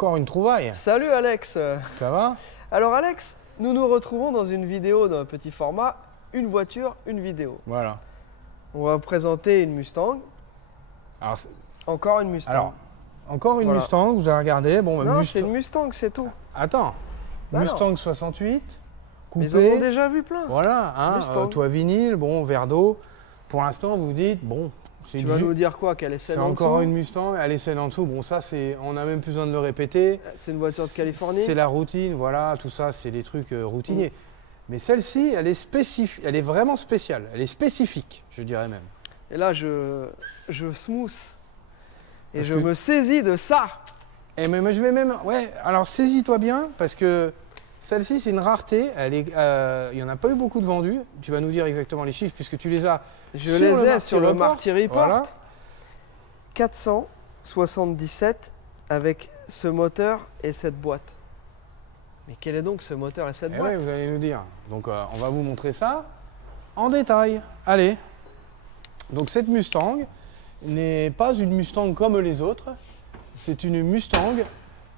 encore une trouvaille. Salut Alex. Ça va? Alors Alex, nous nous retrouvons dans une vidéo d'un petit format, une voiture, une vidéo. Voilà. On va présenter une Mustang. Alors, encore une Mustang. Alors, encore une Voilà. Mustang, vous avez regardé. Bon, Non, c'est une Mustang, c'est tout. Attends, Bah Mustang 68, coupé. Ils en ont déjà vu plein. Voilà, hein, Mustang. toit vinyle, bon, verre d'eau. Pour l'instant, vous dites, bon, c'est Tu une vas vue- nous dire quoi? Qu'elle est c'est celle en encore dessous? une Mustang, elle est celle en dessous. Bon, ça, on n'a même plus besoin de le répéter. C'est une voiture de Californie. C'est la routine, voilà, tout ça, c'est des trucs routiniers. Mais celle-ci, elle est spécifique, elle est vraiment spéciale, elle est spécifique, je dirais même. Et là, je smooth. Et Parce je que- me saisis de ça. Et mais je vais même, ouais, alors saisis-toi bien, parce que celle-ci, c'est une rareté, il n'y en a pas eu beaucoup de vendus. Tu vas nous dire exactement les chiffres, puisque tu les as Je sur les le ai sur le Marty Marty Report. Report. Voilà. 477 avec ce moteur et cette boîte. Mais quel est donc ce moteur et cette Eh boîte? ouais, vous allez nous dire. Donc on va vous montrer ça en détail. Allez. Donc cette Mustang n'est pas une Mustang comme les autres. C'est une Mustang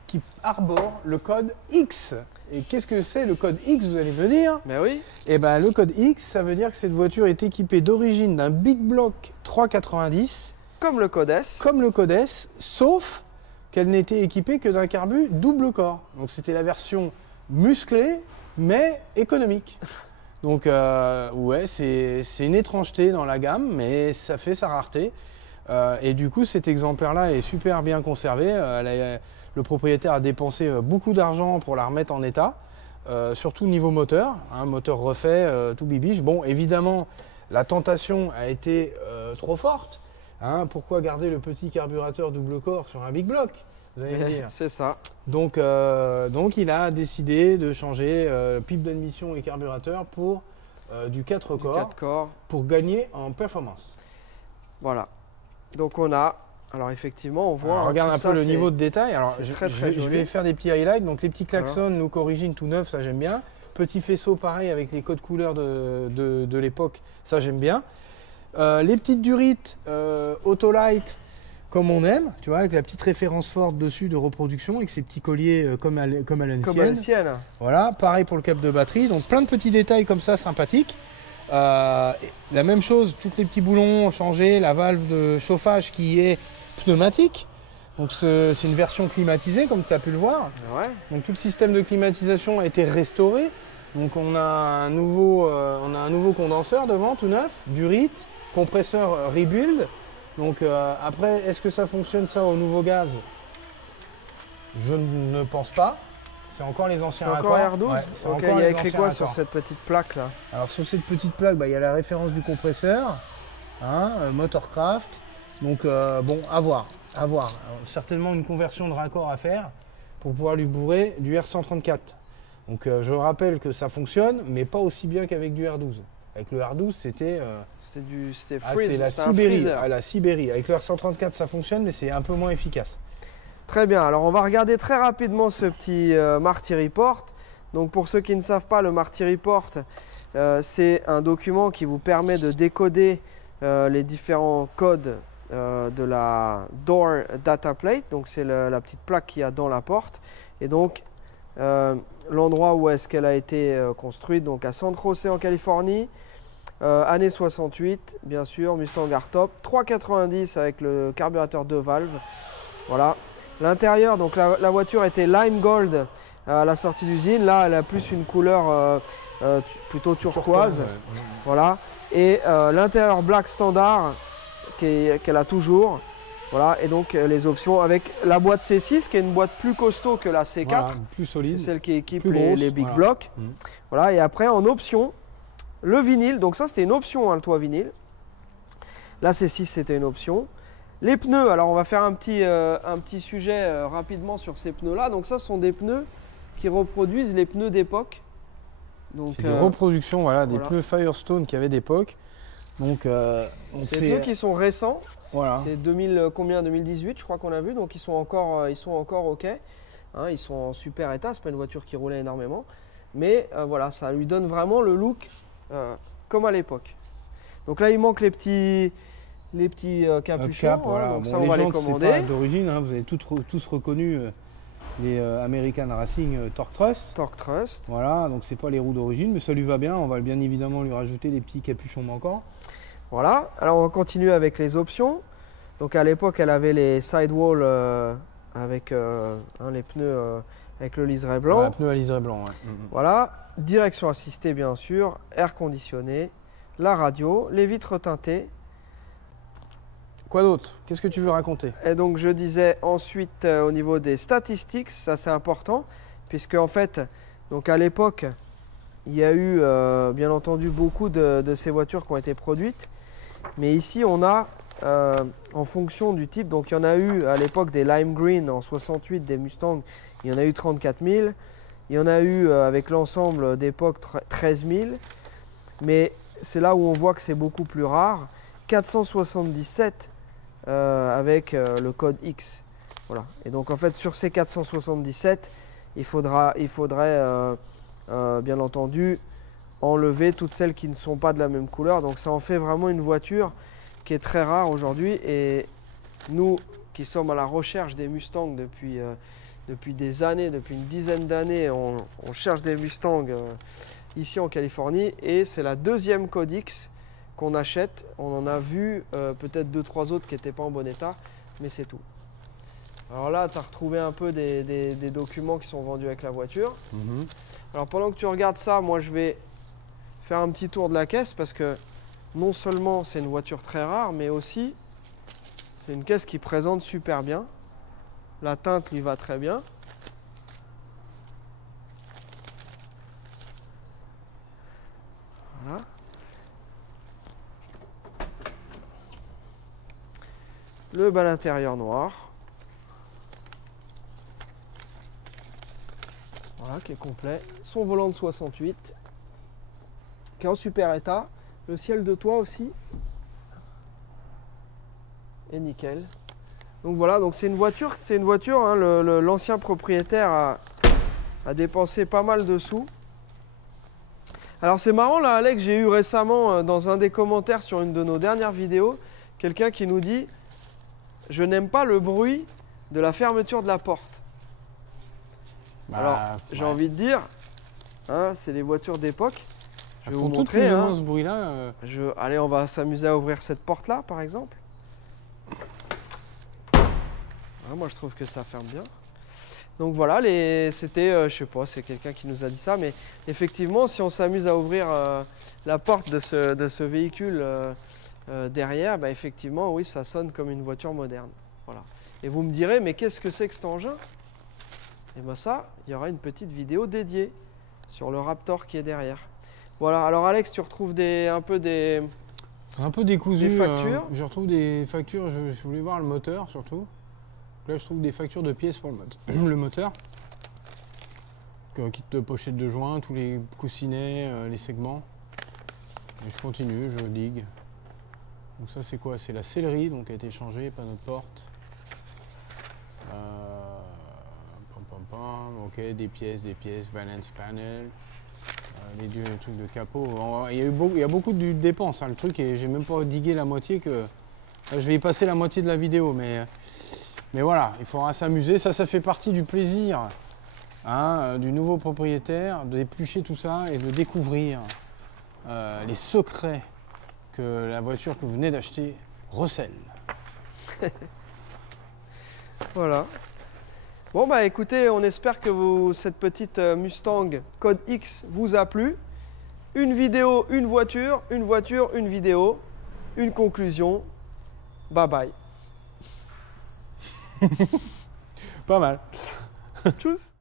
qui arbore le code X. Et qu'est-ce que c'est le code X, vous allez me dire? Ben oui. Eh bien le code X, ça veut dire que cette voiture est équipée d'origine d'un Big Block 390, Comme le Code S. comme le code S, sauf qu'elle n'était équipée que d'un carbu double corps. Donc c'était la version musclée, mais économique. Donc ouais, c'est une étrangeté dans la gamme, mais ça fait sa rareté. Et du coup, cet exemplaire-là est super bien conservé. Le propriétaire a dépensé beaucoup d'argent pour la remettre en état, surtout niveau moteur, hein, moteur refait, tout bibiche. Bon, évidemment, la tentation a été trop forte. Hein, pourquoi garder le petit carburateur double corps sur un Big Block, vous allez me dire. C'est ça. Donc il a décidé de changer pipe d'admission et carburateur pour du 4 Du corps 4 corps. pour gagner en performance. Voilà. Donc on a. Alors effectivement, on voit. Alors, hein, regarde tout un ça, peu le c'est- niveau de détail. Alors c'est je, très, je très vais- je joli. vais faire des petits highlights. Donc les petits klaxons, look origine tout neuf, ça j'aime bien. Petit faisceau pareil avec les codes couleurs de l'époque, ça j'aime bien. Les petites durites Autolite comme on aime, tu vois, avec la petite référence forte dessus de reproduction, avec ces petits colliers comme à Comme à l'ancienne. l'ancienne. Voilà, pareil pour le câble de batterie, donc plein de petits détails comme ça sympathiques. La même chose, tous les petits boulons changés, la valve de chauffage qui est pneumatique. Donc c'est une version climatisée comme tu as pu le voir. Ouais. Donc tout le système de climatisation a été restauré. Donc on a un nouveau condenseur devant, tout neuf, Durite, compresseur rebuild. Donc après, est-ce que ça fonctionne ça au nouveau gaz? Je ne pense pas. C'est encore les C'est anciens encore raccords. R12. Ouais, c'est Ok, encore il y a les écrit anciens quoi sur raccords. cette petite plaque là? Alors sur cette petite plaque, il y a la référence du compresseur, hein, Motorcraft. Donc bon, à voir. Alors, certainement une conversion de raccord à faire pour pouvoir lui bourrer du R134. Donc je rappelle que ça fonctionne, mais pas aussi bien qu'avec du R12. Avec le R12, c'était C'était c'est freeze, la c'était un Sibérie. freezer. La Sibérie. Avec le R134, ça fonctionne, mais c'est un peu moins efficace. Très bien, alors on va regarder très rapidement ce petit Marty Report. Donc pour ceux qui ne savent pas, le Marty Report, c'est un document qui vous permet de décoder les différents codes de la Door Data Plate. Donc c'est la petite plaque qu'il y a dans la porte. Et donc l'endroit où est-ce qu'elle a été construite, donc à San José en Californie. Année 68, bien sûr, Mustang Hardtop, 3,90 avec le carburateur 2 valves. Voilà. L'intérieur, donc la voiture était lime gold à la sortie d'usine. Là, elle a plus une couleur plutôt turquoise. Ouais. Voilà. Et l'intérieur black standard qu'elle a toujours. Voilà. Et donc les options avec la boîte C6 qui est une boîte plus costaud que la C4. Voilà, plus C'est solide. celle qui équipe plus les grosse, big voilà. blocks. Mhm. Voilà. Et après en option, le vinyle. Donc ça c'était une option, hein, le toit vinyle. La C6 c'était une option. Les pneus, alors on va faire un petit sujet rapidement sur ces pneus-là. Donc ça, ce sont des pneus qui reproduisent les pneus d'époque. Donc C'est des reproductions, voilà, des voilà. pneus Firestone qui avaient d'époque. Donc c'est des pneus qui sont récents. voilà. C'est 2018, je crois qu'on a vu. Donc ils sont encore OK. Hein, ils sont en super état. C'est pas une voiture qui roulait énormément. Mais voilà, ça lui donne vraiment le look comme à l'époque. Donc là, il manque les petits capuchons. Cap, hein, voilà. donc Bon, ça, on va les jantes, c'est commander. pas d'origine, hein, vous avez tous reconnu les American Racing Torque Trust. Torque Trust. Voilà, donc c'est pas les roues d'origine, mais ça lui va bien. On va bien évidemment lui rajouter des petits capuchons manquants. Voilà, alors on va continuer avec les options. Donc à l'époque, elle avait les sidewalls avec les pneus avec le liseré blanc. Voilà, pneus à liseré blanc, ouais. Voilà, direction assistée bien sûr, air conditionné, la radio, les vitres teintées. Quoi d'autre? Qu'est-ce que tu veux raconter? Et donc je disais ensuite au niveau des statistiques, ça c'est important, puisque en fait, donc à l'époque, il y a eu bien entendu beaucoup de ces voitures qui ont été produites. Mais ici on a, en fonction du type, donc il y en a eu à l'époque des Lime Green en 68, des Mustang, il y en a eu 34 000. Il y en a eu avec l'ensemble d'époque 13 000. Mais c'est là où on voit que c'est beaucoup plus rare. 477 avec le code X. Voilà. Et donc en fait sur ces 477, il faudrait bien entendu enlever toutes celles qui ne sont pas de la même couleur. Donc ça en fait vraiment une voiture qui est très rare aujourd'hui. Et nous qui sommes à la recherche des Mustangs depuis des années, depuis une dizaine d'années, on cherche des Mustangs ici en Californie. Et c'est la deuxième code X qu'on achète. On en a vu peut-être 2-3 autres qui n'étaient pas en bon état, mais c'est tout. Alors là, tu as retrouvé un peu des documents qui sont vendus avec la voiture. Alors pendant que tu regardes ça, moi je vais faire un petit tour de la caisse parce que non seulement c'est une voiture très rare, mais aussi c'est une caisse qui présente super bien. La teinte lui va très bien. Voilà. Le bas intérieur noir. Voilà, qui est complet. Son volant de 68, qui est en super état. Le ciel de toit aussi est nickel. Donc voilà, donc c'est une voiture, hein, l'ancien propriétaire a dépensé pas mal de sous. Alors c'est marrant là, Alex, j'ai eu récemment dans un des commentaires sur une de nos dernières vidéos, quelqu'un qui nous dit « Je n'aime pas le bruit de la fermeture de la porte ». Alors j'ai envie de dire, hein, c'est les voitures d'époque. Je vais vous montrer. Ce bruit-là. Allez, on va s'amuser à ouvrir cette porte-là, par exemple. Moi je trouve que ça ferme bien. Donc voilà, c'était, je sais pas, c'est quelqu'un qui nous a dit ça, mais effectivement, si on s'amuse à ouvrir la porte de ce véhicule derrière, bah, effectivement, oui, ça sonne comme une voiture moderne. Voilà. Et vous me direz, mais qu'est-ce que c'est que cet engin? Et bien ça, il y aura une petite vidéo dédiée sur le Raptor qui est derrière. Voilà, alors Alex, tu retrouves un peu décousu. Des factures. Je retrouve des factures, je voulais voir le moteur surtout. Là, je trouve des factures de pièces pour le moteur. Kit de pochette de joint, tous les coussinets, les segments. Et je continue, je digue. Donc ça, c'est quoi? C'est la sellerie, donc a été changée, panneau de porte. Ok, des pièces, balance panel. Les deux trucs de capot. Il y a beaucoup de dépenses, hein, le truc, et j'ai même pas digué la moitié que... Là, je vais y passer la moitié de la vidéo, mais voilà, il faudra s'amuser. Ça fait partie du plaisir, hein, du nouveau propriétaire, d'éplucher tout ça et de découvrir les secrets que la voiture que vous venez d'acheter recèle. Voilà. Bon bah écoutez, on espère que cette petite Mustang Code X vous a plu. Une vidéo, une voiture, une vidéo, une conclusion. Bye bye. Pas mal. Tchuss.